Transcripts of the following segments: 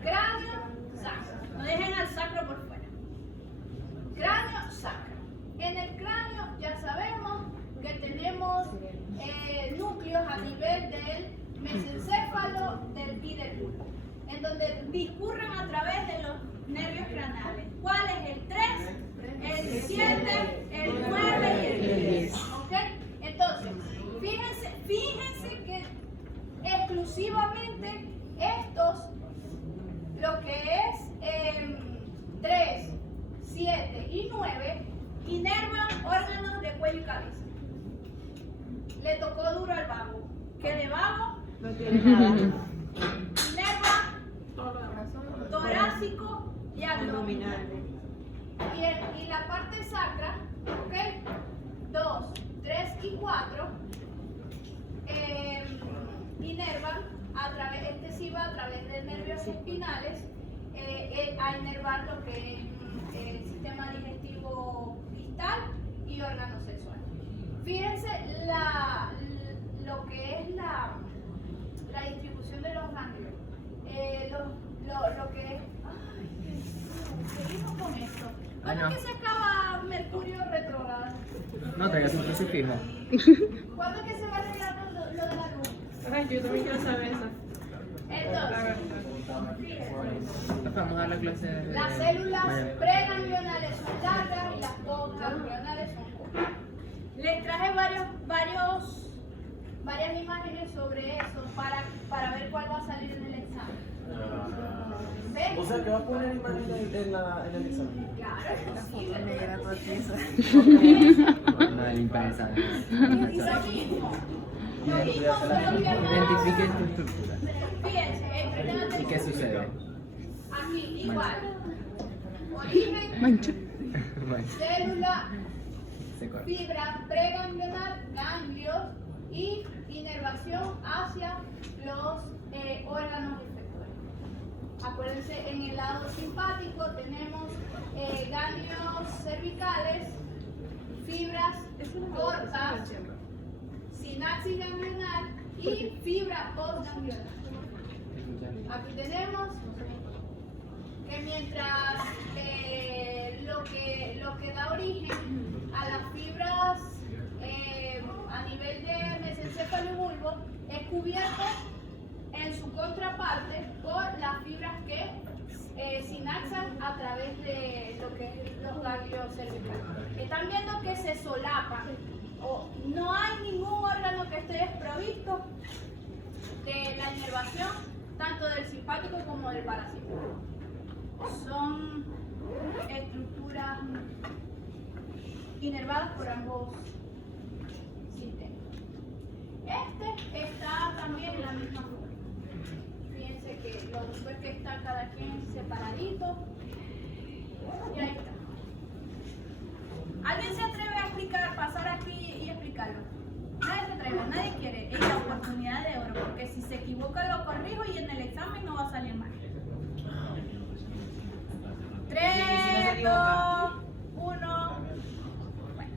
cráneo, sacro. No dejen al sacro por fuera. Cráneo, sacro. En el cráneo ya sabemos que tenemos núcleos a nivel del mesencéfalo y del bulbo, en donde discurren a través de los nervios craneales. ¿Cuál es el 3, el 7, el 9 y el 10? ¿Ok? Entonces, fíjense que exclusivamente estos, lo que es 3, 7 y 9, inervan órganos de cuello y cabeza. Le tocó duro al vago. Que de vago No tiene nada. inerva torácico y abdominal. Y la parte sacra, ¿ok? 2, 3 y 4 inervan a través, este sí va a través de nervios espinales a inervar lo que es el sistema digestivo distal y órganos sexuales. Fíjense lo que es la distribución de los ganglios. Lo que es. Ay, seguimos con esto. ¿Cuándo es que se acaba Mercurio retrógrado? No, traigas un crucifijo. ¿Cuándo es que se va a arreglar lo de la luz? Ay, yo también quiero saber eso. Entonces, fíjense. Vamos a la clase de... Las células preganglionales son largas y las postganglionales son cortas. Les traje varias imágenes sobre eso para ver cuál va a salir en el examen. ¿Ven? O sea, que va a poner imagen en el examen. Claro, es posible. No, la impresa. Y lo mismo. Lo mismo solo que Identifiquen tu estructura. Fíjense, presten ¿Y atención. qué sucede? Aquí, igual. Origen, célula, Se corta. fibra preganglionar, ganglios y inervación hacia los órganos efectores. Acuérdense, en el lado simpático tenemos ganglios cervicales, fibras cortas, sinapsis ganglionar y fibra postganglionar. Aquí tenemos que mientras lo que da origen a las fibras a nivel de mesencéfalo y bulbo es cubierto en su contraparte por las fibras que sinaxan a través de lo que es los ganglios cervicales. Están viendo que se solapan. No hay ningún órgano que esté desprovisto de la inervación tanto del simpático como del parasimpático. Son estructuras inervadas por ambos sistemas. Este está también en la misma forma. Fíjense que lo único es que está cada quien separadito. Y ahí está. ¿Alguien se atreve a explicar, pasar aquí y explicarlo? Nadie se atreve, nadie quiere. Es la oportunidad de oro, porque si se equivoca lo corrijo y en el examen no va a salir mal. 3, 2, 1.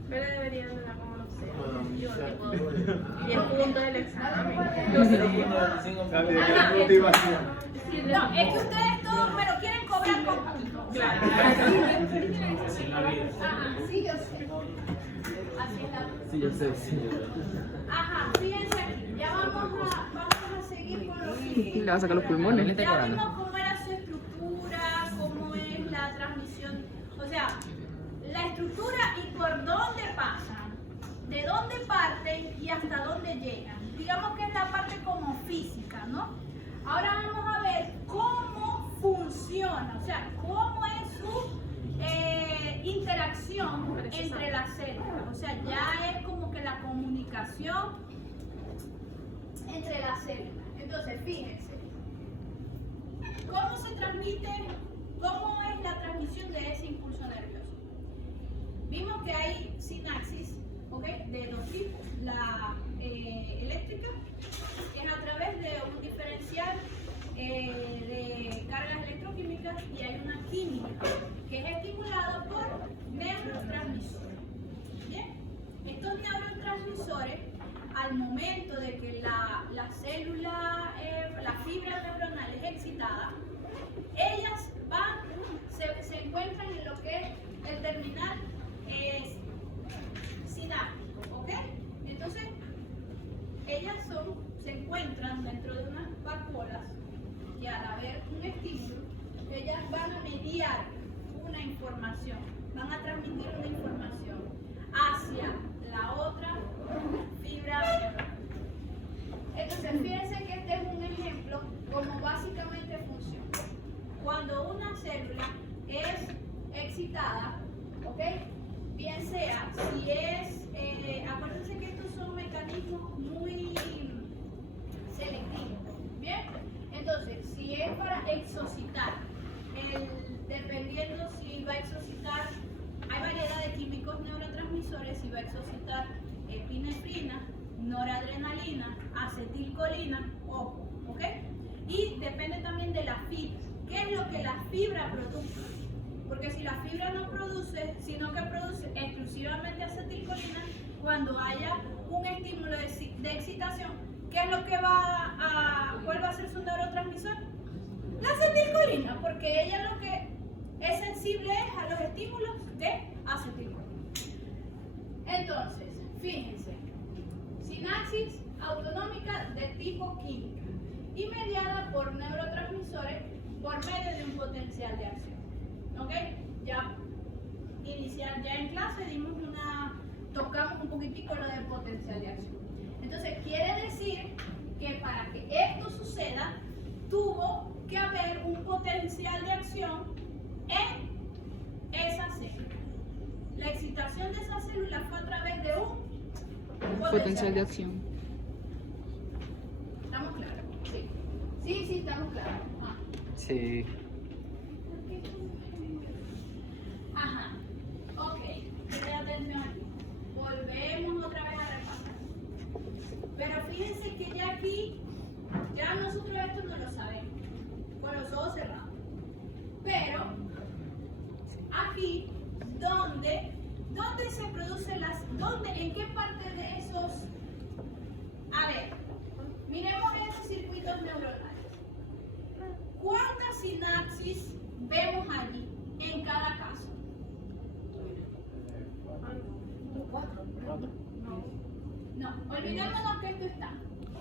Pero deberían de dar como los ceros. Y el punto del examen. No, es que ustedes todos me lo quieren cobrar con puntos. Claro. Ajá, sí, yo sé. Así es la. Sí, yo sé, sí. Ajá, fíjense aquí. Ya vamos a seguir con los siguiente. Le va a sacar los pulmones. Ya vimos cómo era su estructura, cómo es la transmisión, o sea, la estructura y por dónde pasan, de dónde parten y hasta dónde llegan. Digamos que es la parte como física, ¿no? Ahora vamos a ver cómo funciona, o sea, cómo es su interacción entre las células. O sea, ya es como que la comunicación entre las células. Entonces, fíjense. ¿Cómo se transmite? ¿Cómo es la transmisión de ese impulso nervioso? Vimos que hay sinapsis, ¿ok? De dos tipos. La eléctrica, que es a través de un diferencial de cargas electroquímicas, y hay una química, que es estimulada por neurotransmisores. ¿Bien? Estos neurotransmisores, al momento de que la célula, la fibra neuronal es excitada, ellas se encuentran en lo que es el terminal sináptico, ¿ok? Entonces, ellas se encuentran dentro de unas vacuolas y al haber un estímulo, ellas van a mediar una información, van a transmitir una información hacia la otra fibra neuronal. Entonces, fíjense que este es un ejemplo como básicamente funciona. Cuando una célula es excitada, ¿ok? Bien sea, si es, acuérdense que estos son mecanismos muy selectivos, ¿bien? Entonces, si es para exocitar, dependiendo si va a exocitar, hay variedad de químicos neurotransmisores, si va a exocitar epinefrina, noradrenalina, acetilcolina, ojo, ¿ok? Y depende también de la fibra. ¿Qué es lo que la fibra produce? Porque si la fibra no produce, sino que produce exclusivamente acetilcolina, cuando haya un estímulo de excitación, ¿qué es lo que cuál va a ser su neurotransmisor? La acetilcolina, porque ella lo que es sensible es a los estímulos de acetilcolina. Entonces, fíjense, sinapsis autonómica de tipo química y mediada por neurotransmisores por medio de un potencial de acción. ¿Ok? Ya en clase tocamos un poquitico lo del potencial de acción. Entonces, quiere decir que para que esto suceda, tuvo que haber un potencial de acción en esa célula. La excitación de esa célula fue a través de un Potencial de acción. ¿Estamos claros? Sí. Sí, estamos claros. Ah. Sí. Ajá. Ok. Preste atención aquí. Volvemos otra vez a repasar. Pero fíjense que ya aquí, ya nosotros esto no lo sabemos. Con los ojos cerrados. Pero, aquí, ¿dónde se producen en qué parte de esos? A ver, miremos esos circuitos neuronales. ¿Cuántas sinapsis vemos allí en cada caso? No, olvidémonos que esto está.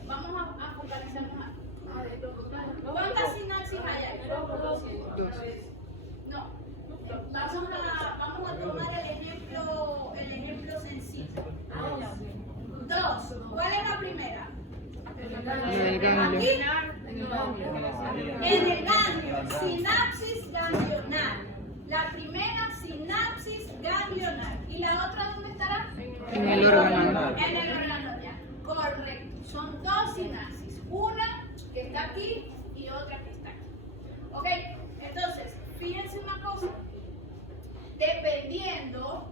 Vamos a focalizarnos aquí. ¿Cuántas sinapsis hay ahí? No. Vamos a tomar el ejemplo sencillo. 2. ¿Cuál es la primera? El ganglio. Aquí. En el ganglio. Sinapsis ganglionar. La primera sinapsis ganglionar. ¿Y la otra dónde estará? En el órgano. En el órgano ya. Correcto. Son dos sinapsis. Una que está aquí y otra que está aquí. ¿Ok? Entonces, fíjense una cosa. Dependiendo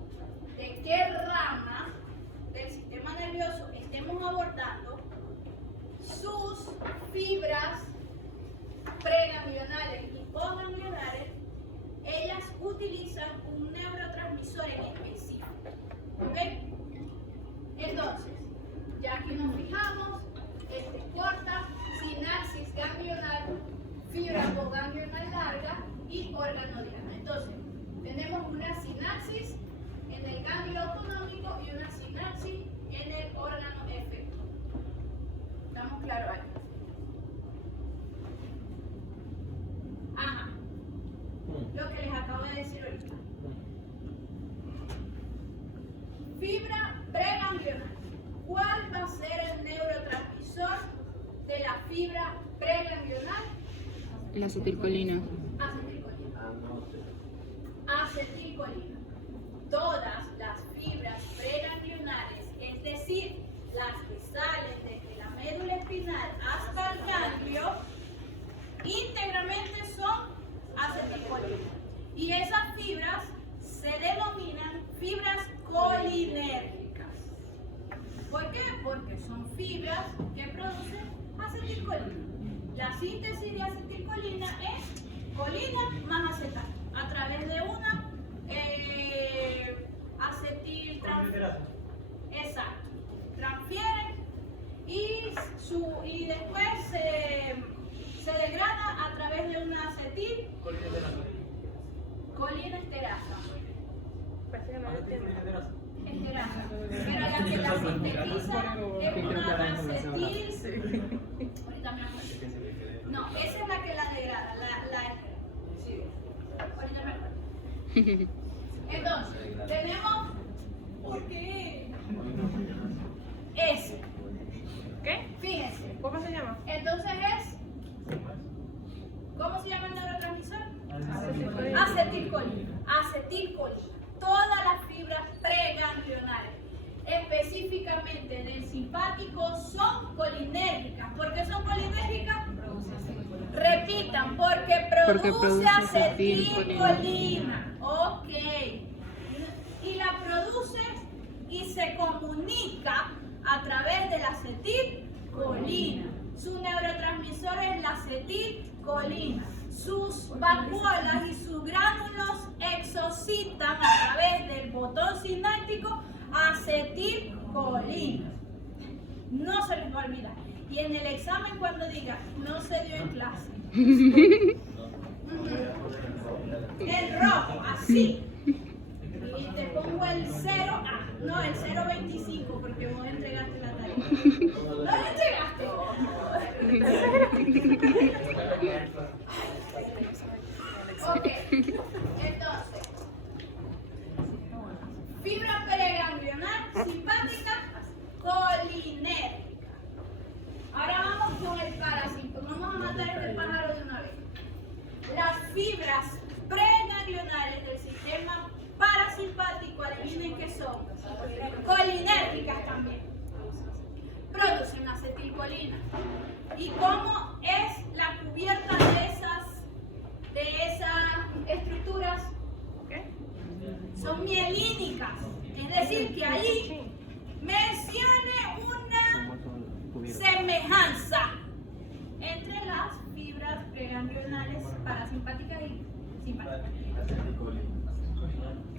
de qué rama del sistema nervioso estemos abordando, sus fibras preganglionales y postganglionales, ellas utilizan un neurotransmisor en específico. ¿Ok? Entonces, ya aquí nos fijamos, corta, sinapsis ganglional, fibra postganglional larga y órgano diana. Entonces, tenemos una sinapsis en el ganglio autonómico y una sinapsis en el órgano efector. ¿Estamos claros ahí? Ajá. Lo que les acabo de decir ahorita. Fibra preganglional. ¿Cuál va a ser el neurotransmisor de la fibra preganglional? La acetilcolina. Acetilcolina. Todas las fibras preganglionales, es decir, las que salen desde la médula espinal hasta el ganglio, íntegramente son acetilcolina. Y esas fibras se denominan fibras colinérgicas. ¿Por qué? Porque son fibras que producen acetilcolina. La síntesis de acetilcolina es colina más acetal a través de una exacto, transfiere y después se degrada a través través de una acetil colinesterasa. Parece que no lo entiendo. Esterasa. Pero la que la sintetiza es una acetil. Ahorita me acuerdo. No, esa es la que la degrada, sí. Ahorita me acuerdo. Entonces, tenemos, ¿por qué? Es, ¿Qué? fíjense, ¿Cómo se llama? entonces es, ¿cómo se llama el neurotransmisor? Acetilcolina. Acetilcolina. Acetilcolina. Todas las fibras preganglionales, específicamente del simpático, son colinérgicas. ¿Por qué son colinérgicas? Repitan, porque produce acetilcolina. Ok. Y la produce y se comunica a través de la acetilcolina. Su neurotransmisor es la acetilcolina. Sus vacuolas y sus gránulos exocitan a través del botón sináptico acetilcolina. No se les va a olvidar. Y en el examen cuando diga, no se dio en clase. En rojo, así. Y te pongo el 0, no, el 0.25 porque vos entregaste la tarea. No la entregaste. Ok, entonces, fibra preganglional simpática colinérgica. Ahora vamos con el parasimpático. Vamos a matar este pájaro de una vez. Las fibras preganglionales del sistema parasimpático, adivinen qué son. Colinérgicas también. Producen acetilcolina. ¿Y cómo es la cubierta de esas estructuras? Son mielínicas. Es decir, que ahí mencione una semejanza entre las fibras preganglionales parasimpáticas y simpáticas.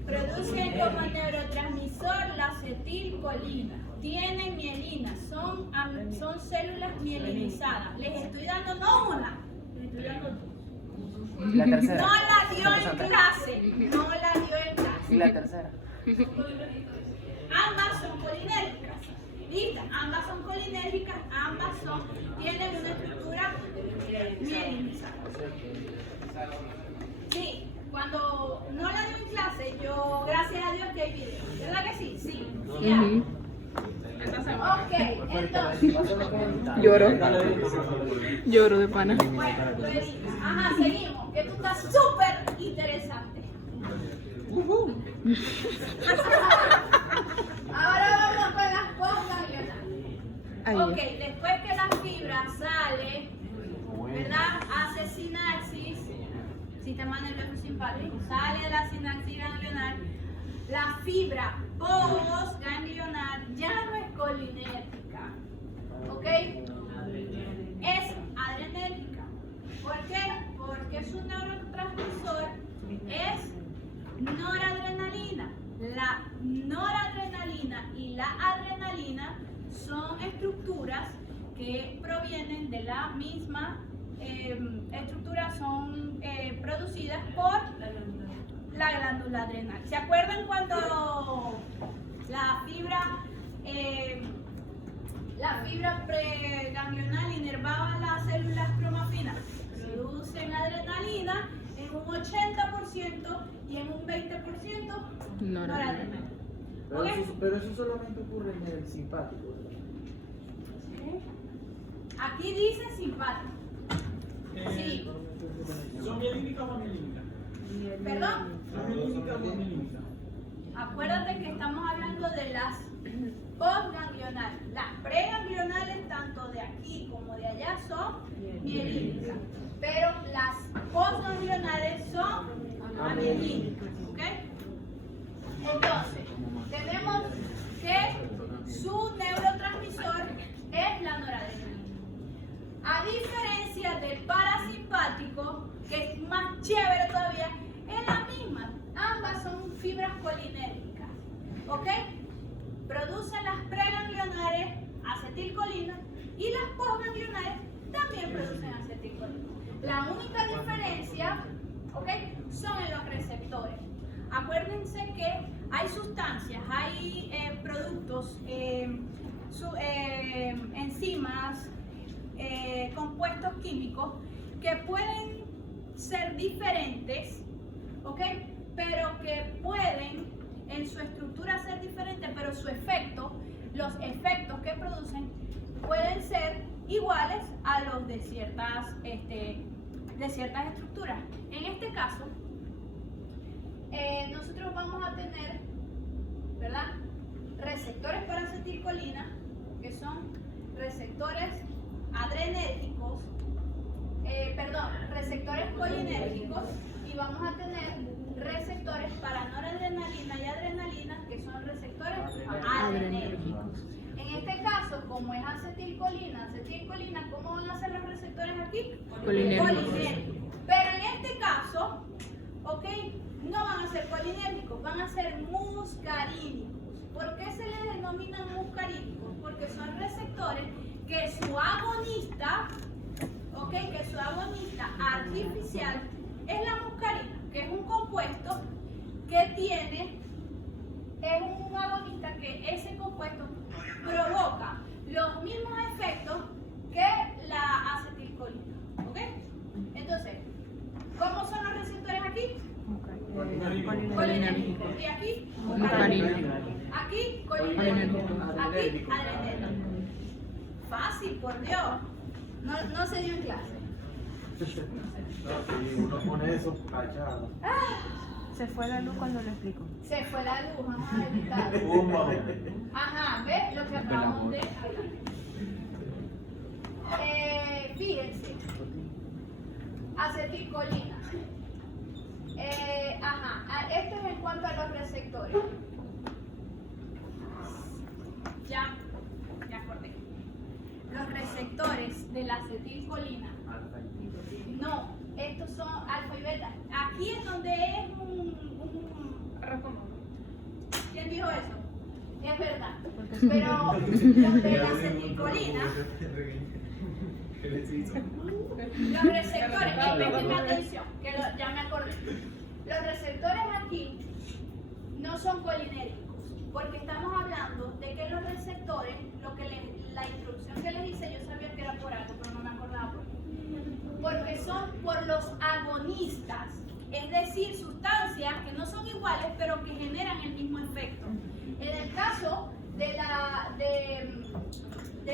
Producen como neurotransmisor la acetilcolina. Tienen mielina, son células mielinizadas. Les estoy dando no una, les estoy dando dos. La tercera. No la dio en clase, no la dio en clase. Y la tercera. Ambas son colinérgicas. ¿Viste? Ambas son colinérgicas, tienen una estructura mielinizada. Sí, cuando no la dio en clase, yo, gracias a Dios que hay video. ¿Verdad que sí? Sí. Ya. Ok, entonces. Lloro de pana. Bueno, tú editas. Ajá, seguimos. Que tú estás súper interesante. Ahora vamos con las postganglionales. Ay, Ok, después que la fibra sale, ¿verdad? Hace sinapsis, sistema nervioso simpático, sale de la sinapsis ganglionar. La fibra postganglionar ya no es colinérgica, ¿ok? Es adrenérgica. ¿Por qué? Porque su neurotransmisor es noradrenalina. La noradrenalina y la adrenalina son estructuras que provienen de la misma estructura, son producidas por la glándula adrenal. ¿Se acuerdan cuando la fibra preganglional inervaba las células cromafinas? Producen adrenalina en un 80% y en un 20% noradrenalina. Pero eso solamente ocurre en el simpático. Aquí dice simpático. Sí. ¿Son mielínicas o mielínicas? ¿Perdón? ¿Son mielínicas o mielínicas? Acuérdate que estamos hablando de las postganglionales. Las preganglionales, tanto de aquí como de allá, son mielínicas. Pero las postganglionales son amielínicas. ¿Ok? Entonces, tenemos que su neurotransmisor es la noradrenalina. A diferencia del parasimpático, que es más chévere todavía, es la misma. Ambas son fibras colinérgicas. ¿Ok? Producen las preganglionares acetilcolina y las postganglionares también producen acetilcolina. acetilcolina. La única diferencia, ¿ok?, son en los receptores. Acuérdense que hay sustancias, hay productos, enzimas, compuestos químicos que pueden ser diferentes, ¿ok?, pero que pueden en su estructura ser diferentes, pero su efecto, los efectos que producen pueden ser iguales a los de ciertas estructuras. En este caso, nosotros vamos a tener, ¿verdad?, receptores para acetilcolina, que son receptores adrenérgicos, receptores colinérgicos, y vamos a tener receptores para noradrenalina y adrenalina, que son receptores adrenérgicos. En este caso, como es acetilcolina, ¿cómo van a ser los receptores aquí? Colinérgicos. Pero en este caso, ¿ok?, no van a ser colinérgicos, van a ser muscarínicos. ¿Por qué se les denominan muscarínicos? Porque son receptores que su agonista, ¿ok?, que su agonista artificial es la muscarina, que es un compuesto que tiene, es un agonista que ese compuesto provoca los mismos efectos que la acetilcolina, ¿ok? Entonces, ¿cómo son los receptores aquí? Colinérgicos. ¿Y aquí? Muscarina. Aquí, colinérgicos. Aquí, adrenérgicos. Fácil, por Dios. No se dio en clase. No, si uno pone eso, cachado. Se fue la luz cuando lo explico. Se fue la luz, ajá, editado. Ajá, ¿ves lo que acabamos de hablar? Fíjense, acetilcolina. Esto es en cuanto a los receptores. Ya acordé. Los receptores de la acetilcolina. No, estos son alfa y beta. Aquí es donde es ¿quién dijo eso? Es verdad. Pero los de la acetilcolina, los receptores, presten atención, que ya me acordé. Los receptores aquí no son colinérgicos, porque estamos hablando de que los receptores, la instrucción que les hice, yo sabía que era por algo, pero no me acordaba por qué. Porque son por los agonistas, es decir, sustancias que no son iguales, pero que generan el mismo efecto. En el caso de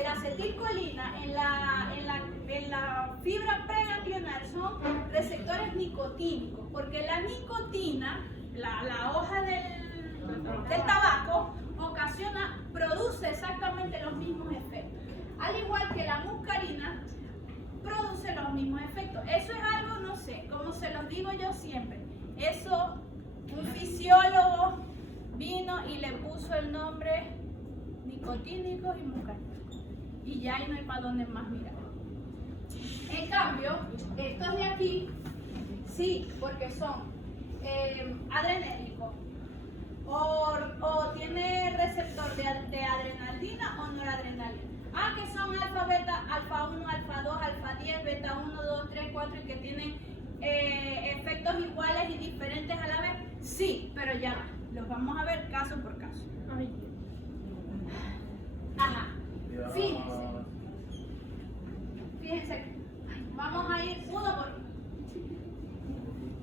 la acetilcolina, en la fibra preganglionar son receptores nicotínicos, porque la nicotina, la hoja del tabaco, produce exactamente los mismos efectos. Al igual que la muscarina, produce los mismos efectos. Eso es algo, no sé, como se los digo yo siempre. Eso, un fisiólogo vino y le puso el nombre nicotínicos y muscarínicos. Y ya ahí no hay para dónde más mirar. En cambio, estos de aquí, sí, porque son adrenérgicos. O tiene receptor de adrenalina o noradrenalina. Que son alfa, beta, alfa 1, alfa 2, alfa 10, beta 1, 2, 3, 4 y que tienen efectos iguales y diferentes a la vez. Sí, pero ya los vamos a ver caso por caso. Ajá. Fíjense. Vamos a ir uno por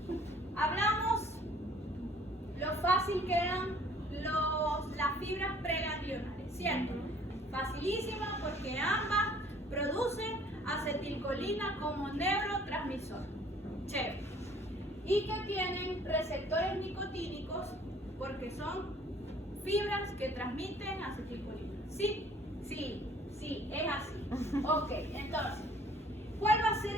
uno. Hablamos lo fácil que eran las fibras preganglionares, ¿cierto? Facilísima porque ambas producen acetilcolina como neurotransmisor. Chévere. Y que tienen receptores nicotínicos porque son fibras que transmiten acetilcolina. ¿Sí? Sí, es así. Ok, entonces, ¿cuál va a ser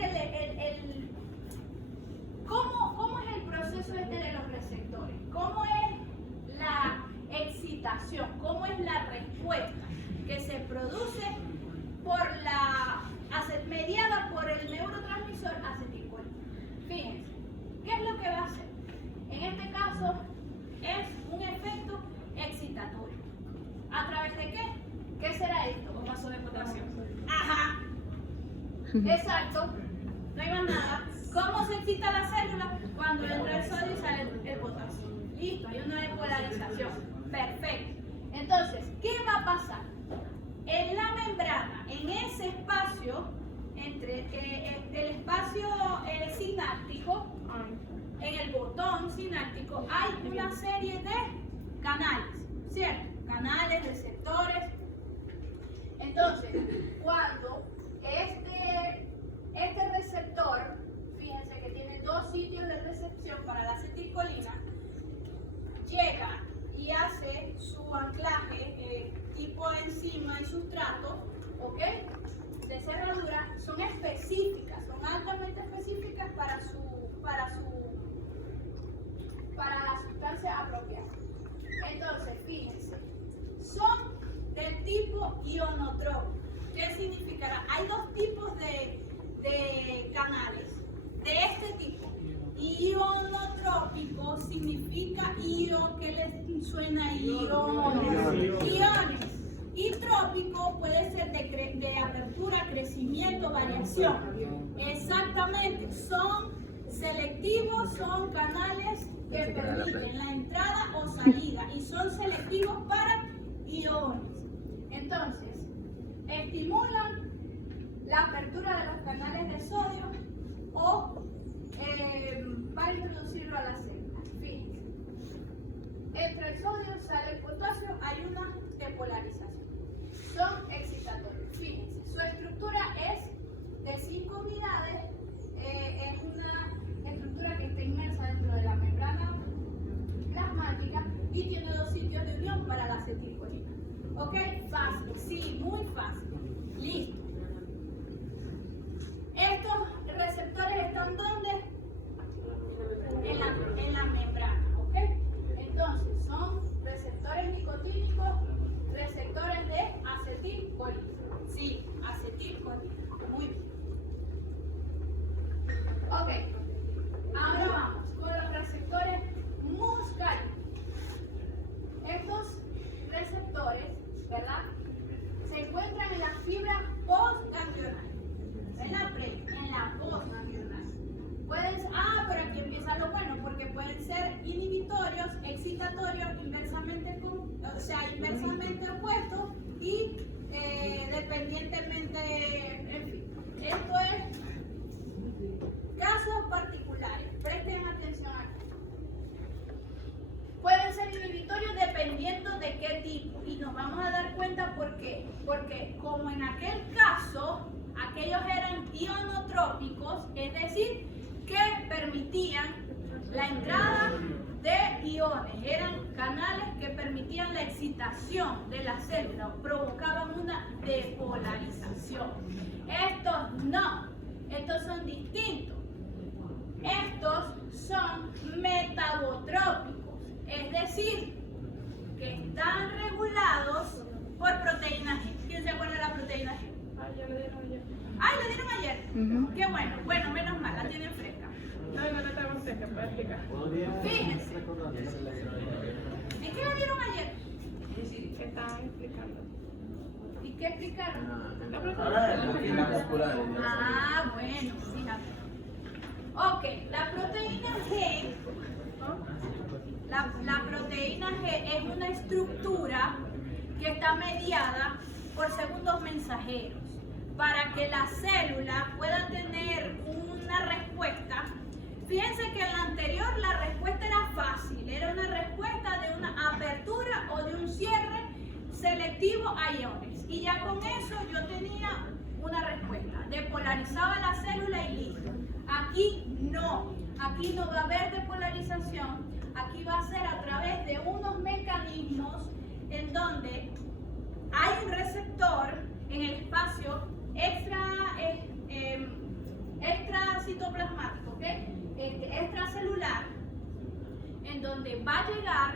¿cómo es el proceso de los receptores? ¿Cómo es la excitación? ¿Cómo es la respuesta que se produce mediada por el neurotransmisor acetilcolina? Fíjense, ¿qué es lo que va a hacer? En este caso es un efecto excitatorio. ¿A través de qué? ¿Qué será esto? Un vaso de potasio. Ajá. Exacto. hay más nada. ¿Cómo se excita la célula? Cuando entra el sodio y sale el potasio. Listo, hay una depolarización. Perfecto. Entonces, ¿qué va a pasar? En la membrana, en ese espacio, entre el espacio sináptico, en el botón sináptico, hay una serie de canales, ¿cierto? Canales, receptores. Entonces, cuando este receptor, fíjense que tiene dos sitios de recepción para la acetilcolina, llega y hace su anclaje tipo enzima y sustrato, ¿ok? De cerradura, son específicas, son altamente específicas para la sustancia apropiada. Entonces, fíjense, son del tipo ionotrópico. ¿Qué significará? Hay dos tipos de canales de este tipo. Ionotrópico significa que les suena iones. Y trópico puede ser de apertura, crecimiento, variación. Exactamente, son selectivos, son canales que permiten la entrada o salida y son selectivos para iones. Entonces, estimulan la apertura de los canales de sodio o para introducirlo a la célula. Fíjense, entre el sodio sale el potasio, hay una depolarización. Son excitatorios. Fíjense, su estructura es de 5 unidades, es una estructura que está inmersa dentro de la membrana plasmática y tiene dos sitios de unión para la acetilcolina. ¿Ok? Fácil, sí, muy fácil. Listo. Estos receptores están ¿dónde? En la membrana, ¿ok? Entonces, son receptores nicotínicos, receptores de acetilcolina. Sí, acetilcolina. Muy bien. Ok. Ahora vamos con los receptores muscarínicos. Estos receptores, ¿verdad? Se encuentran en la fibra postganglionar. En la postganglionar. Pero aquí empieza lo bueno, porque pueden ser inhibitorios, excitatorios, inversamente opuestos y dependientemente, en fin. Esto es casos particulares. Presten atención aquí. Pueden ser inhibitorios dependiendo de qué tipo. Y nos vamos a dar cuenta por qué. Porque como en aquel caso, aquellos eran ionotrópicos, es decir, que permitían la entrada de iones. Eran canales que permitían la excitación de la célula, provocaban una depolarización. Estos no. Estos son distintos. Estos son metabotrópicos, es decir, que están regulados por proteína G. ¿Quién se acuerda de la proteína G? Ya le dieron ayer. ¡Ay, la dieron ayer! ¡Qué bueno! Bueno, menos mal, la tienen fresca. No la tengo cerca, puede explicar. Fíjense. ¿En qué la dieron ayer? ¿Qué estaban explicando? ¿Y qué explicaron? La Bueno, fíjate. Ok, la proteína G, la proteína G es una estructura que está mediada por segundos mensajeros para que la célula pueda tener una respuesta. Fíjense que en la anterior la respuesta era fácil, era una respuesta de una apertura o de un cierre selectivo a iones. Y ya con eso yo tenía una respuesta, depolarizaba la célula y listo. Aquí no va a haber depolarización, aquí va a ser a través de unos mecanismos en donde hay un receptor en el espacio extracitoplasmático, ¿okay? Extracelular, en donde va a llegar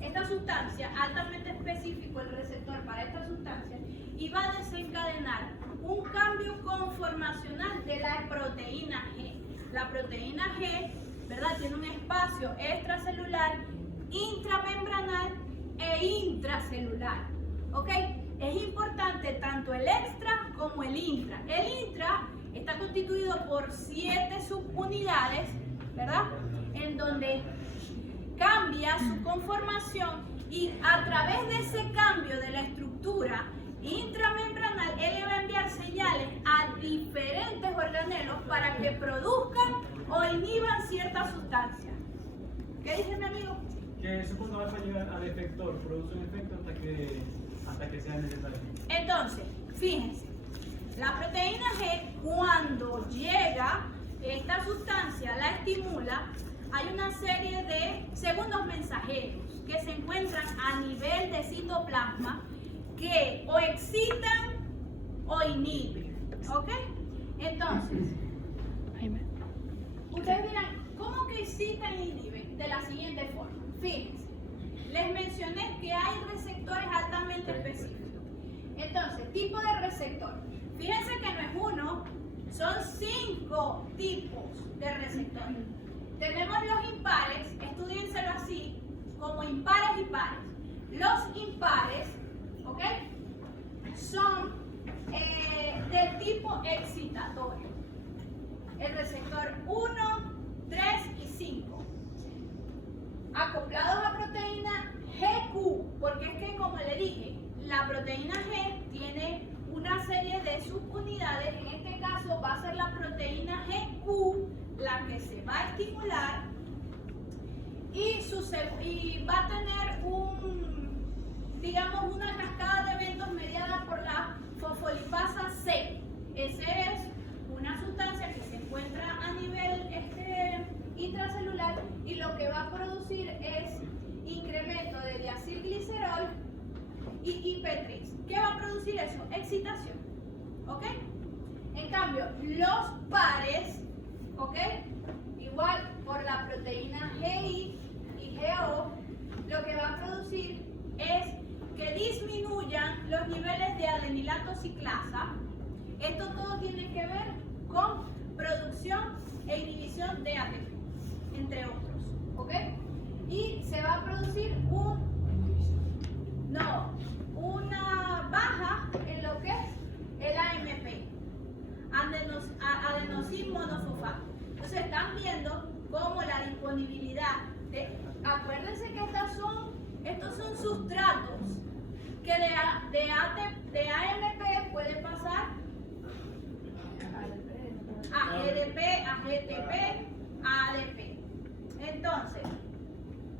esta sustancia, altamente específico el receptor para esta sustancia, y va a desencadenar un cambio conformacional de la proteína G. La proteína G, ¿verdad?, tiene un espacio extracelular, intramembranal e intracelular. ¿Ok? es importante tanto el extra como el intra. El intra está constituido por 7 subunidades, ¿verdad? En donde cambia su conformación y a través de ese cambio de la estructura intramembranal, él le va a enviar señales a diferentes organelos para que produzcan o inhiban ciertas sustancias. ¿Qué dice mi amigo? Que eso cuando vas a llegar al efector, produce un efecto hasta que sea necesario. Entonces, fíjense, la proteína G, cuando llega esta sustancia, la estimula, hay una serie de segundos mensajeros que se encuentran a nivel de citoplasma que o excitan o inhiben, ¿ok? Entonces, ustedes dirán, ¿cómo que excitan e inhiben? De la siguiente forma. Fíjense, les mencioné que hay receptores altamente específicos. Entonces, tipo de receptor. Fíjense que no es uno, son 5 tipos de receptores. Tenemos los impares, estudiénselo así, como impares y pares. Los impares, ¿ok? Son del tipo excitatorio. El receptor 1, 3 y 5. Acoplados a proteína GQ, porque es que como le dije, la proteína G tiene una serie de subunidades. En este caso va a ser la proteína GQ la que se va a estimular y va a tener digamos una cascada de eventos mediada por la fosfolipasa C. Esa es una sustancia que se encuentra a nivel intracelular y lo que va a producir es incremento de diacilglicerol y IP3. ¿Qué va a producir eso? Excitación. ¿Ok? En cambio, los pares, ¿ok? Igual por la proteína GI y GO, lo que va a producir es que disminuyan los niveles de adenilato ciclasa. Esto todo tiene que ver con producción e inhibición de ATP, entre otros, ¿ok? Y se va a producir una baja en lo que es el AMP, adenosín monofosfato. Entonces están viendo cómo la disponibilidad acuérdense que estos son sustratos que de AMP puede pasar a GDP, a GTP, a ADP. Entonces,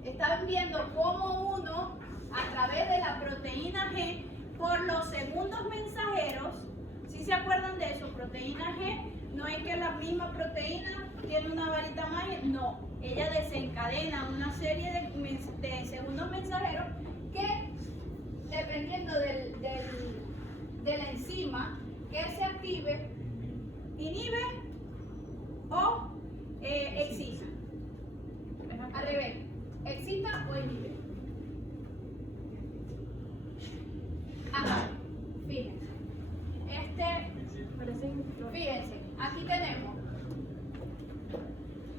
están viendo cómo uno, a través de la proteína G, por los segundos mensajeros, ¿sí se acuerdan de eso? Proteína G, no es que la misma proteína tiene una varita mágica, no, ella desencadena una serie de segundos mensajeros que, dependiendo de la enzima que se active, inhibe o excita. Al revés, excita o inhibe. Acá, fíjense. Fíjense, aquí tenemos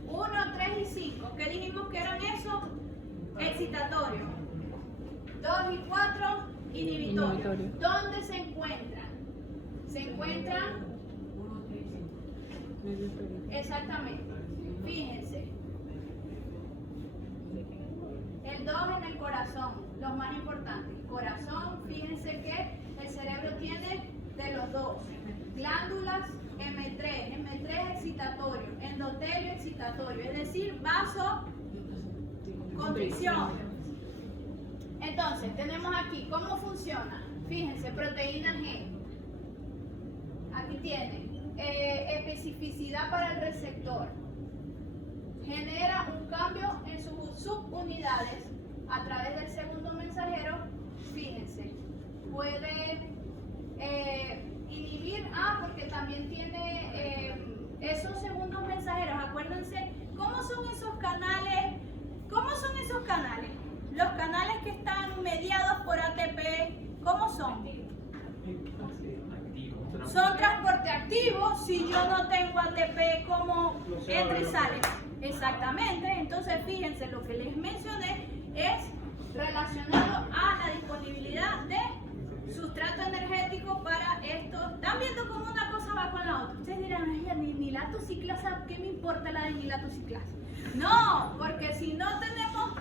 1, 3 y 5. ¿Qué dijimos que eran esos? Excitatorios. 2 y 4, inhibitorios. ¿Dónde se encuentran? Se encuentran. Exactamente. Fíjense. El 2 en el corazón, los más importantes. Corazón, fíjense que el cerebro tiene de los dos. Glándulas M3 excitatorio, endotelio excitatorio, es decir, vasoconstricción. Entonces, tenemos aquí, ¿cómo funciona? Fíjense, proteína G. Aquí tiene especificidad para el receptor. Genera un cambio en sus subunidades a través del segundo mensajero. Fíjense, puede inhibir, porque también tiene esos segundos mensajeros. Acuérdense, ¿cómo son esos canales? ¿Cómo son esos canales? Los canales que están mediados por ATP, ¿cómo son? Son transporte activo. Si yo no tengo ATP, ¿cómo entra y sale? Exactamente. Entonces, fíjense, lo que les mencioné es relacionado a la disponibilidad de sustrato anilato ciclasa, ¿qué me importa la anilato ciclasa? No, porque si no tenemos,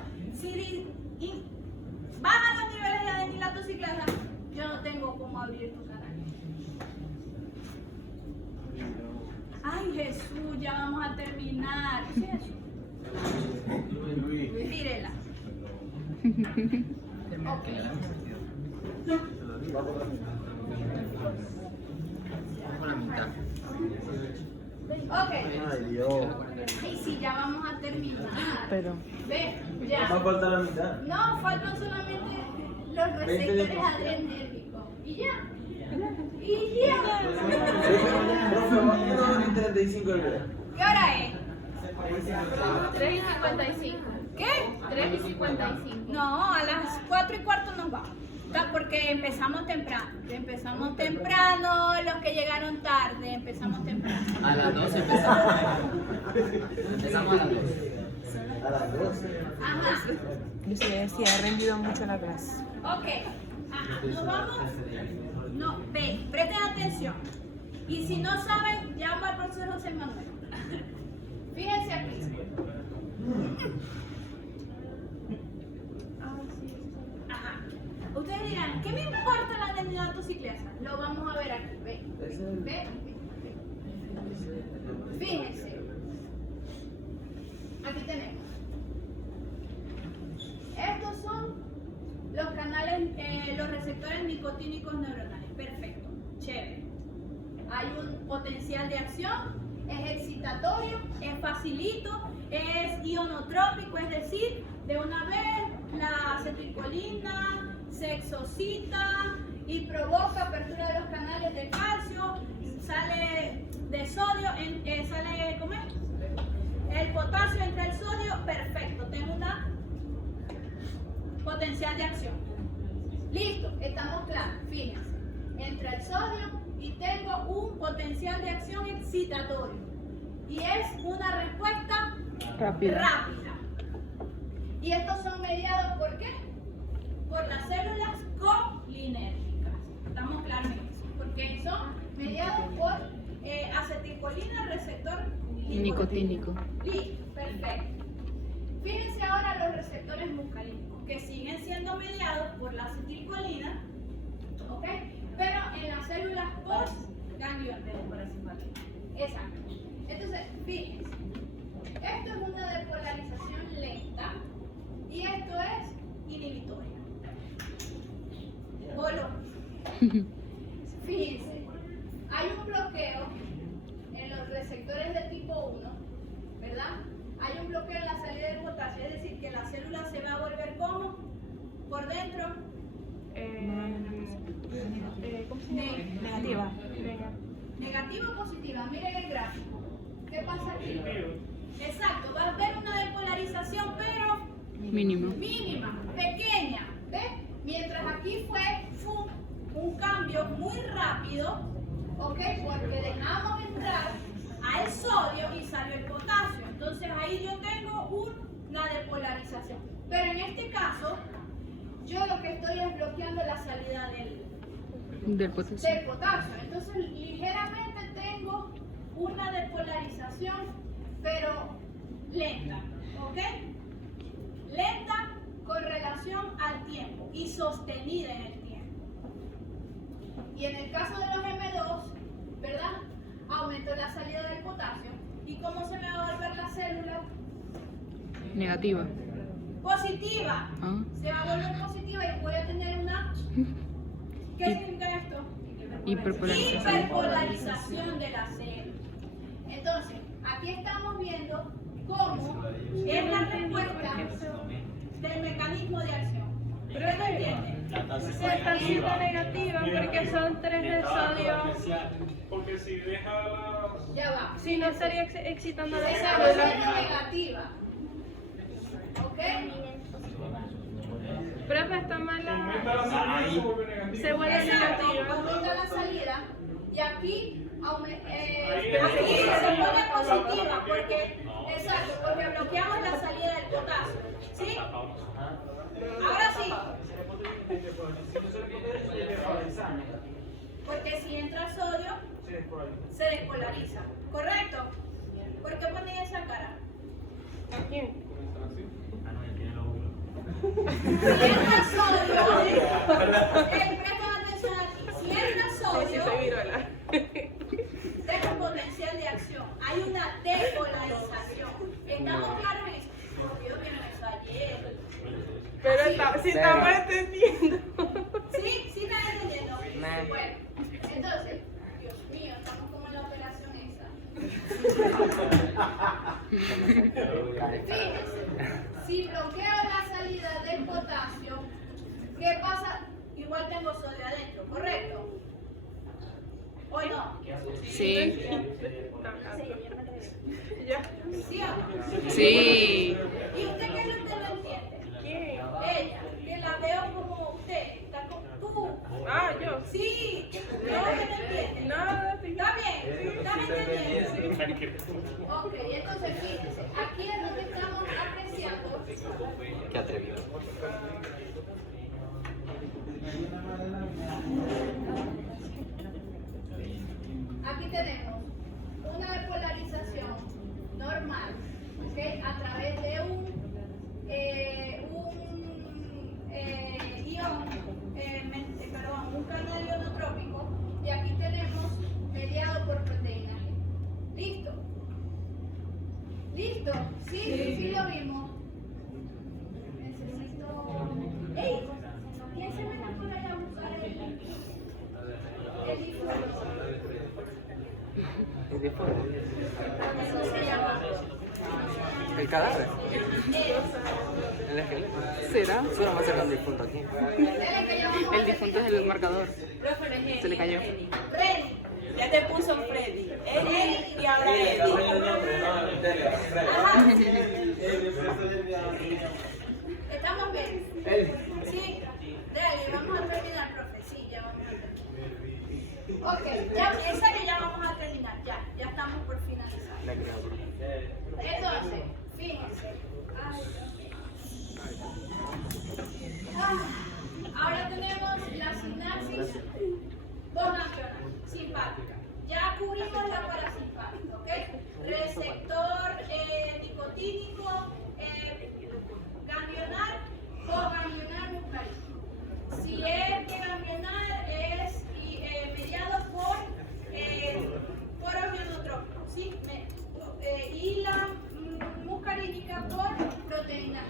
bajan los niveles de anilato ciclasa, yo no tengo cómo abrir tu canal. Ay, Jesús, ya vamos a terminar. ¿Qué es eso? Mírela. Ok. Con la mitad. Ok. Ay, Dios. Ay, sí, ya vamos a terminar. Pero. Ve, Va a ya. faltar la mitad. No, faltan solamente los receptores adrenérgicos. Y ya. Y ya. Profe, vamos a 1 y 35 de verdad. ¿Qué hora es? 3:55. ¿Qué? 3:55. No, a las 4:15 nos vamos. Porque empezamos temprano. Empezamos temprano, los que llegaron tarde, empezamos temprano. A las 12 empezamos. Empezamos a las 12. A las 12. Ajá. Sí, he rendido mucho la clase. Ok. Ajá. Nos vamos. No, ve, presten atención. Y si no saben, llama al profesor José Manuel. Fíjense aquí. Ajá. Ustedes dirán, ¿qué me importa la anilato ciclasa? Lo vamos a ver aquí. Ve. Ve. Fíjense. Aquí tenemos. Estos son los canales, los receptores nicotínicos neuronales. Perfecto. Chévere. Hay un potencial de acción, es excitatorio, es facilito, es ionotrópico, es decir, de una vez la acetilcolina se exocita y provoca apertura de los canales de calcio, sale de sodio, sale, ¿cómo es? El potasio entra el sodio, perfecto, tengo una potencial de acción. Listo, estamos claros, fíjense, entra el sodio y tengo un potencial de acción excitatorio y es una respuesta rápida. Y estos son mediados ¿por qué? Por las células colinérgicas. ¿Estamos claros en eso? Porque son mediados por acetilcolina, receptor Nicotínico. Listo, perfecto. Fíjense ahora los receptores muscarínicos, que siguen siendo mediados por la acetilcolina, ¿ok? Pero en las células postganglionares. Exacto. Entonces, fíjense, esto es una depolarización lenta y esto es inhibitoria. Polo. Fíjense, hay un bloqueo en los receptores de tipo 1, ¿verdad? Hay un bloqueo en la salida del potasio, es decir, que la célula se va a volver como por dentro ¿Cómo se llama? Negativa. negativa o positiva. Miren el gráfico. ¿Qué pasa aquí? Exacto, va a haber una depolarización, pero Mínimo. mínima, pequeña. ¿Ves? Mientras aquí fue un cambio muy rápido, ¿ok? Porque dejamos entrar al sodio y salió el potasio. Entonces ahí yo tengo una depolarización. Pero en este caso, yo lo que estoy es bloqueando la salida Del potasio. del potasio. Entonces ligeramente tengo una depolarización, pero lenta, ¿ok? Lenta con relación al tiempo y sostenida en el tiempo. Y en el caso de los M2, ¿verdad? Aumentó la salida del potasio. ¿Y cómo se me va a volver la célula? Negativa. Positiva. Ah. Se va a volver positiva y voy a tener una... ¿Qué significa esto? Hiperpolarización. Hiperpolarización de la célula. Entonces, aquí estamos viendo cómo es la respuesta del mecanismo de acción. ¿Qué se entiende? Está siendo negativa porque son 3 de sodio. Porque si deja la... Ya va. Si no estaría excitando la Esa célula. es negativa. ¿Ok? Profe, está mal Aumenta la salida y se vuelve negativa. se vuelve Exacto. negativa. Aumenta la salida y aquí aquí se pone positiva porque, exacto, porque bloqueamos la salida del potasio. ¿Sí? Ahora sí. Porque si entra sodio, Se despolariza. ¿Correcto? ¿Por qué ponen esa cara? ¿A quién? Ah, no, ya tiene los óvulos. Si entra sodio, presta atención aquí. Si entra Sí, sodio, soy virola. tengo un potencial de acción. Hay una depolarización. ¿Estamos claros en eso? Obvio que no eso ayer. Pero si estamos entendiendo. ¿Sí? ¿Sí están entendiendo? Bueno, entonces, Dios mío, estamos como en la operación esa. Fíjense, si bloqueo la salida del potasio, ¿qué pasa? Igual tengo sodio adentro, ¿correcto? ¿O no? Sí. Ya. ¿Sí o no? Sí. ¿Y usted qué es lo que no entiende? ¿Quién? Ella, que la veo como usted, está como tú. Ah, yo. Sí, no, que no entiende. Nada, te ¿Está bien? ¿Está entendiendo? Ok, entonces fíjense, aquí es donde estamos apreciando. Qué atrevido. Aquí tenemos una depolarización normal, ¿ok? A través de un un canal ionotrópico, y aquí tenemos mediado por proteína G. ¿Listo? ¿Listo? Sí lo vimos. Necesito... ¡Ey! ¿Quién se mete por allá a buscar el difuso? Eso se llama... ¿El cadáver? ¿El esqueleto? ¿Será? Suena más cerca del difunto aquí. El difunto es el marcador. Se le cayó. Freddy. Ya te puso Freddy. Eddie y ahora Eddie. Ajá. ¿Estamos bien? Sí. Dale, vamos a terminar, profe. Sí, ya vamos a terminar. Ok, ya, en serio ya vamos a terminar. Ya estamos por finalizar. Entonces, fíjense. Ahora tenemos la sinapsis donacional, simpática. Ya cubrimos la parasimpática, ¿ok? Receptor nicotínico, ganglionar o ganglionar muscarínico. Si es que ganglionar es mediado por ionotrópico, ¿sí? Y la muscarínica por proteína G.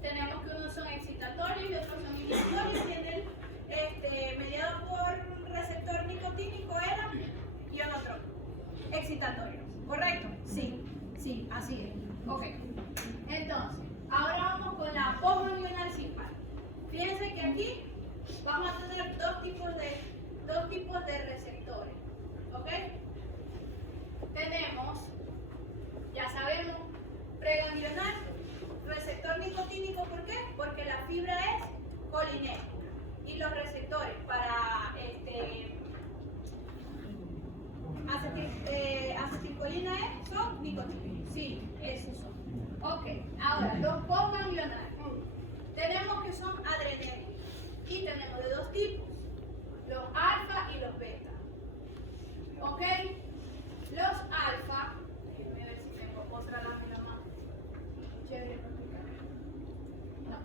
Tenemos que unos son excitatorios y otros son inhibitorios, y en el mediado por receptor nicotínico era ionotrópico. Excitatorio, ¿correcto? Sí, así es. Ok. Entonces, ahora vamos con la posganglional simpática. Fíjense que aquí vamos a tener dos tipos de receptores. ¿Ok? Tenemos, ya sabemos, preganglionar, receptor nicotínico. ¿Por qué? Porque la fibra es colinérgica y los receptores para acetilcolina E son nicotínicos. Sí, esos son. Ok, ahora los postganglionales. Tenemos que son adrenérgicos y tenemos de dos tipos, los alfa y los beta. ¿Ok? Los alfa, déjenme ver si tengo otra lámina más chévere. No.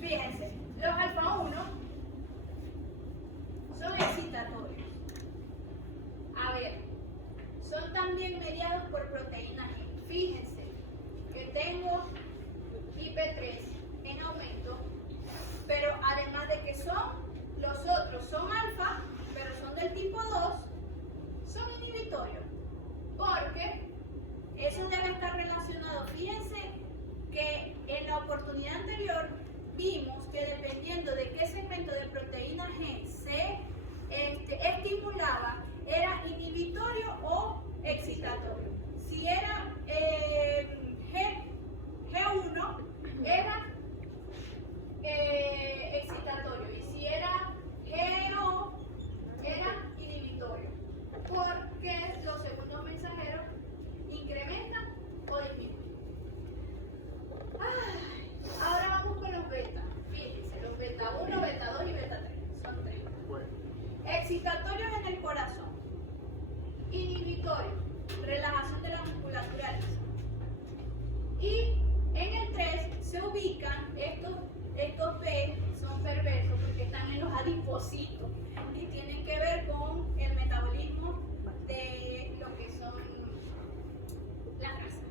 Fíjense, los alfa 1 son excitatorios. A ver, son también mediados por proteína G. Fíjense que tengo IP3 en aumento, pero además de que los otros son alfa, pero son del tipo 2, son inhibitorios. Porque eso debe estar relacionado. Fíjense que en la oportunidad anterior vimos que dependiendo de qué segmento de proteína G se estimulaba, era inhibitorio o excitatorio. Si era G1, era excitatorio, y si era GO, era inhibitorio, porque los segundos mensajeros incrementan o disminuyen. Ahora vamos con los beta. Fíjense, los beta 1, beta 2 y beta 3. Son 3. adipocito y tienen que ver con el metabolismo de lo que son la grasa.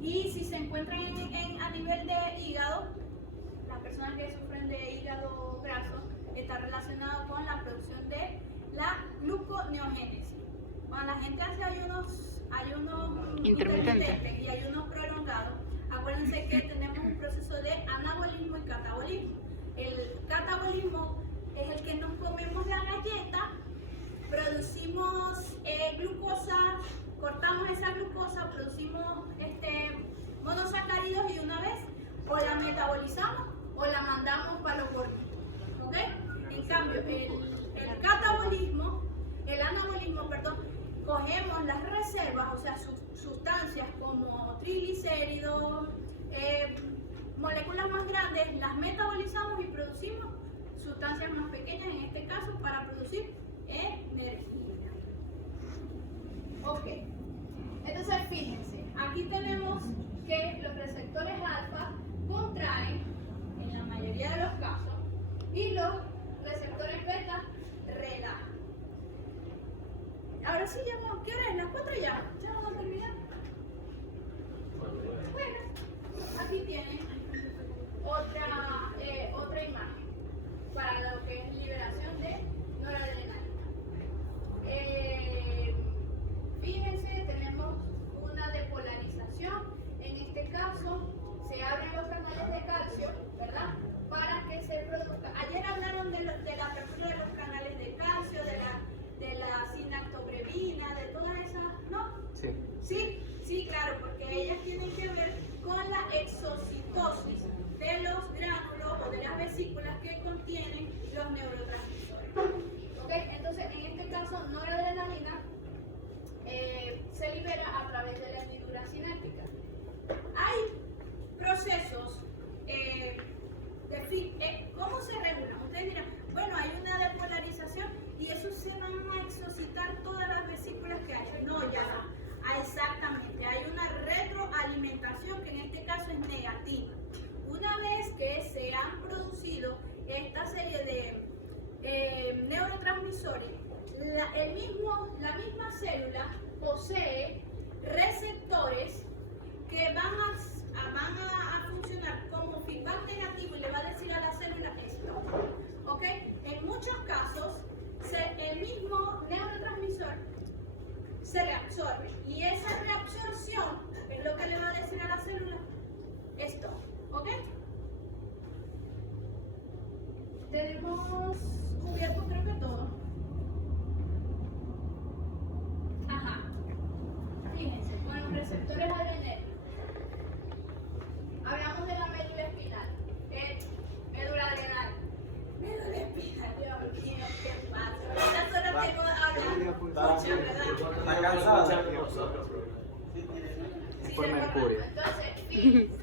Y si se encuentran a nivel de hígado, las personas que sufren de hígado graso está relacionado con la producción de la gluconeogénesis. Cuando la gente hace ayunos intermitentes y ayunos prolongados, acuérdense que tenemos un proceso de anabolismo y catabolismo. El catabolismo es el que nos comemos la galleta, producimos glucosa, cortamos esa glucosa, producimos monosacáridos y una vez o la metabolizamos o la mandamos para los gorditos. ¿Ok? En cambio, el anabolismo, cogemos las reservas, o sea, sustancias como triglicéridos, moléculas más grandes, las metabolizamos y producimos sustancias más pequeñas, en este caso, para producir energía. Ok, entonces fíjense, aquí tenemos que los receptores alfa contraen en la mayoría de los casos y los receptores beta relajan. Ahora sí, ya vamos. ¿Qué hora es? ¿Las 4 ya? ¿Ya vamos a terminar? Bueno, aquí tienen otra imagen para lo que es liberación de noradrenalina. Fíjense, tenemos una depolarización. En este caso, se abren los canales de calcio, ¿verdad? Para que se produzca. Ayer hablaron de la apertura de los canales de calcio, de la sinactobrevina, de todas esas, ¿no? Sí. Sí, sí, claro, porque ellas tienen que ver con la exocitosis de los gránulos o de las vesículas que contienen los neurotransmisores. ¿Ok? Entonces, en este caso, noradrenalina se libera a través de la hendidura cinética. Hay procesos ¿cómo se regulan? Ustedes dirán, bueno, hay una depolarización y eso se van a exocitar todas las vesículas que hay. No, ya no. Exactamente, hay una retroalimentación que en este caso es negativa. Una vez que se han producido esta serie de neurotransmisores, la misma célula posee receptores que van a funcionar como feedback negativo y le va a decir a la célula esto. ¿Ok? En muchos casos, el mismo neurotransmisor se reabsorbe y esa reabsorción es lo que le va a decir a la célula esto. ¿Ok? Tenemos cubierto creo que todo. Ajá. Fíjense, con los receptores adrenérgicos. Hablamos de la médula espinal. Médula adrenal. Médula espinal, Dios mío, qué pasa. Ahorita solo tengo hablando mucho, ¿verdad? Está cansada. Sí, Por se mercurio. recuerda. Entonces, fíjense.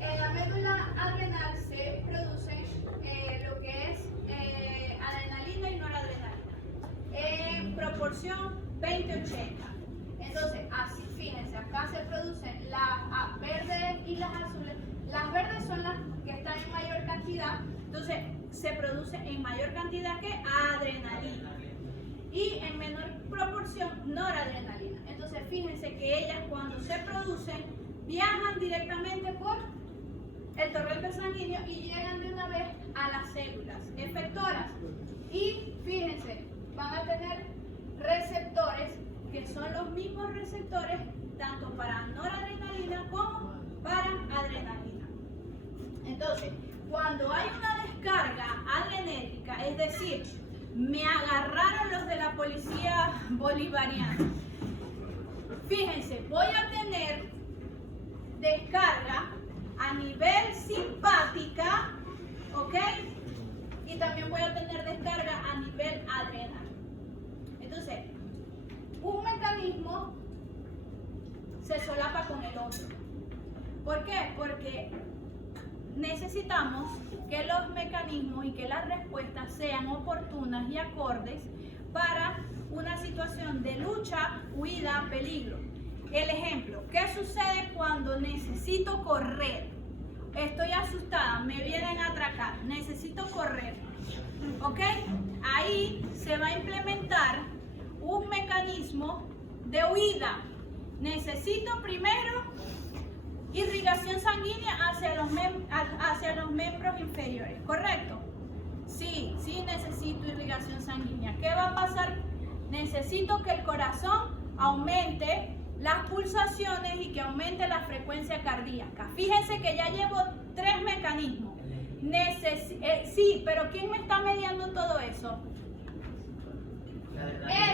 En la médula adrenal se produce lo que es adrenalina y noradrenalina en proporción 20-80. Entonces, así, fíjense, acá se producen las verdes y las azules. Las verdes son las que están en mayor cantidad, entonces se produce en mayor cantidad que adrenalina y en menor proporción noradrenalina. Entonces, fíjense que ellas cuando se producen viajan directamente por el torrente sanguíneo y llegan de una vez a las células efectoras. Y fíjense, van a tener receptores que son los mismos receptores tanto para noradrenalina como para adrenalina. Entonces, cuando hay una descarga adrenérgica, es decir, me agarraron los de la policía bolivariana, fíjense, voy a tener descarga a nivel simpática, ¿ok? Y también voy a tener descarga a nivel adrenal. Entonces, un mecanismo se solapa con el otro. ¿Por qué? Porque necesitamos que los mecanismos y que las respuestas sean oportunas y acordes para una situación de lucha, huida, peligro. El ejemplo, ¿qué sucede cuando necesito correr estoy asustada, me vienen a atracar, necesito correr, ¿ok? Ahí se va a implementar un mecanismo de huida. Necesito primero irrigación sanguínea hacia los miembros inferiores, ¿correcto? Sí, necesito irrigación sanguínea. ¿Qué va a pasar? Necesito que el corazón aumente las pulsaciones y que aumente la frecuencia cardíaca. Fíjense que ya llevo 3 mecanismos. Sí, pero ¿quién me está mediando todo eso?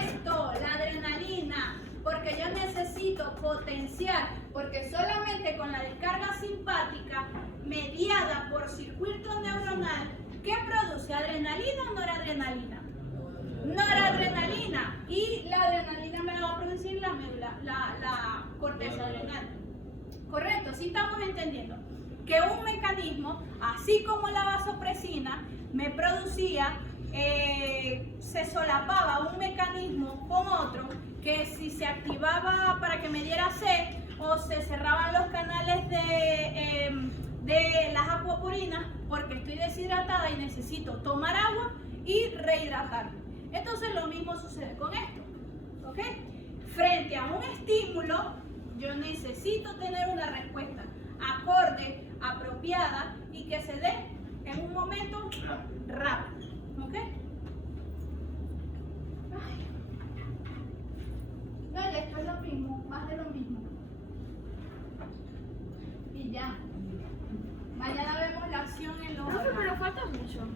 Esto, la adrenalina, porque yo necesito potenciar, porque solamente con la descarga simpática mediada por circuito neuronal, ¿qué produce? ¿Adrenalina o noradrenalina? Noradrenalina. Y la adrenalina me la va a producir la médula, la corteza adrenal. Correcto, sí estamos entendiendo que un mecanismo, así como la vasopresina, me producía, se solapaba un mecanismo con otro, que si se activaba para que me diera sed o se cerraban los canales de las acuaporinas porque estoy deshidratada y necesito tomar agua y rehidratarme. Entonces lo mismo sucede con esto, ¿ok? Frente a un estímulo, yo necesito tener una respuesta acorde, apropiada y que se dé en un momento rápido, ¿ok? No, ya esto es lo mismo, más de lo mismo. Y ya. Mañana vemos la acción en los... Profe, pero falta mucho.